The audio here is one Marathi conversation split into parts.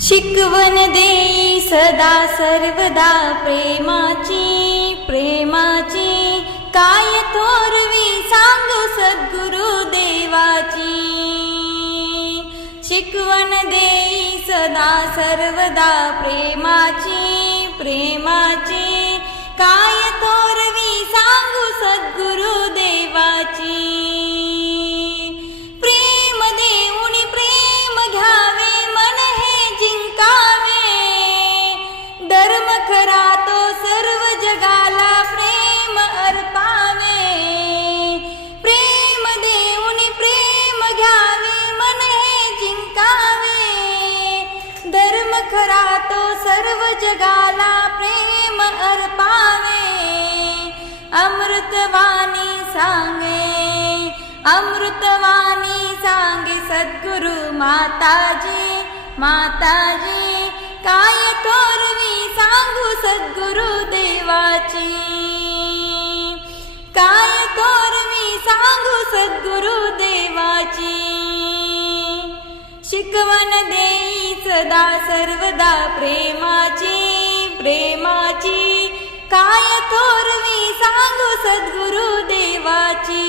शिकवण देई सदा सर्वदा प्रेमाची प्रेमाची, काय थोरवी सांगू सद्गुरु देवाची। शिकवण देई सदा सर्वदा प्रेमाची प्रेमाची, काय थोरवी सांगू सद्गुरु देवाची। प्रेम देऊनी प्रेम घ्यावे, मन हे जिंकावे, धर्म खरा तो सर्व जगाला प्रेम अर्पावे। प्रेम देऊनी प्रेम घ्यावे, मन हे जिंकावे, धर्म खरा तो सर्व जगाला प्रेम अर्पावे। अमृतवाणी सांगे, अमृतवाणी सांगे सद्गुरु माताजी माताजी, काय थोरवी सांगू सद्गुरु देवाची। काय थोरवी सांगू सद्गुरु देवाची। शिकवण देई सदा सर्वदा प्रेमाची प्रेमाची, काय थोरवी सांगू सद्गुरु देवाची।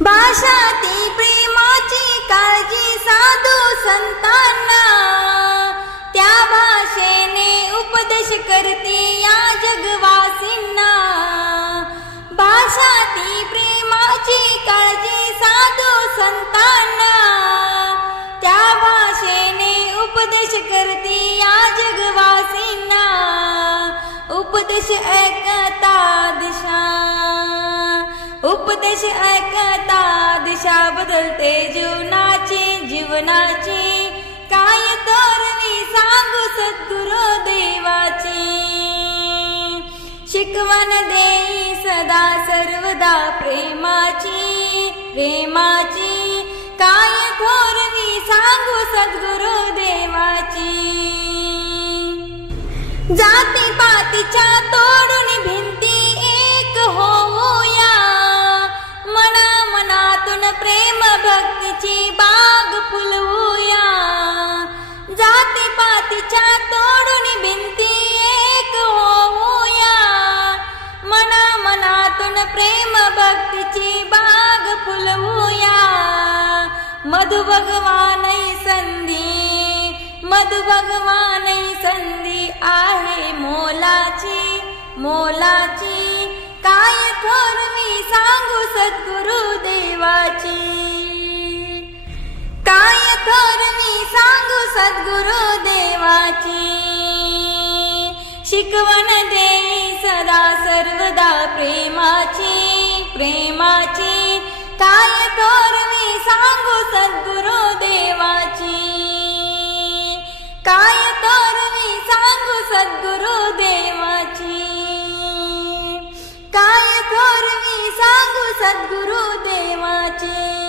भाषा ती प्रेमाची, काळजी साधू संतांना, त्या भाषेने उपदेश करते या जगवासींना। भाषा ती प्रेमाची, काळजी साधू संतांना, त्या भाषेने उपदेश करते या जगवासींना। उपदेश ऐकता दिशा, उपदेश ऐकता दिशा बदलते जीवनाची जीवनाची, काय थोरवी सांगू सद्गुरु देवाची। शिकवण देई सदा सर्वदा प्रेमाची प्रेमाची, काय थोरवी सांगू सद्गुरु देवाची। जाती पातीच्या तोडून भिंती एक होऊया, मना मनातून प्रेम भक्तीची बाग फुलवूया। जाती पातीच्या तोडून भिंती एक होऊया, मना मनातून प्रेम भक्तीची बाग फुलवूया। मधु भगवानई संधी, मधु भगवानई संधी आहे मोलाची मोलाची, काय थोरवी सांगू सद्गुरु देवाची। काय थोरवी सांगू सद्गुरु देवाची। शिकवण देई सदा सर्वदा प्रेमाची प्रेमाची, काय थोरवी सांगू सद्गुरु देवाची। काय थोरवी सांगू सद्गुरु देवाची। काय थोरवी सांगू सद्गुरु देवाची।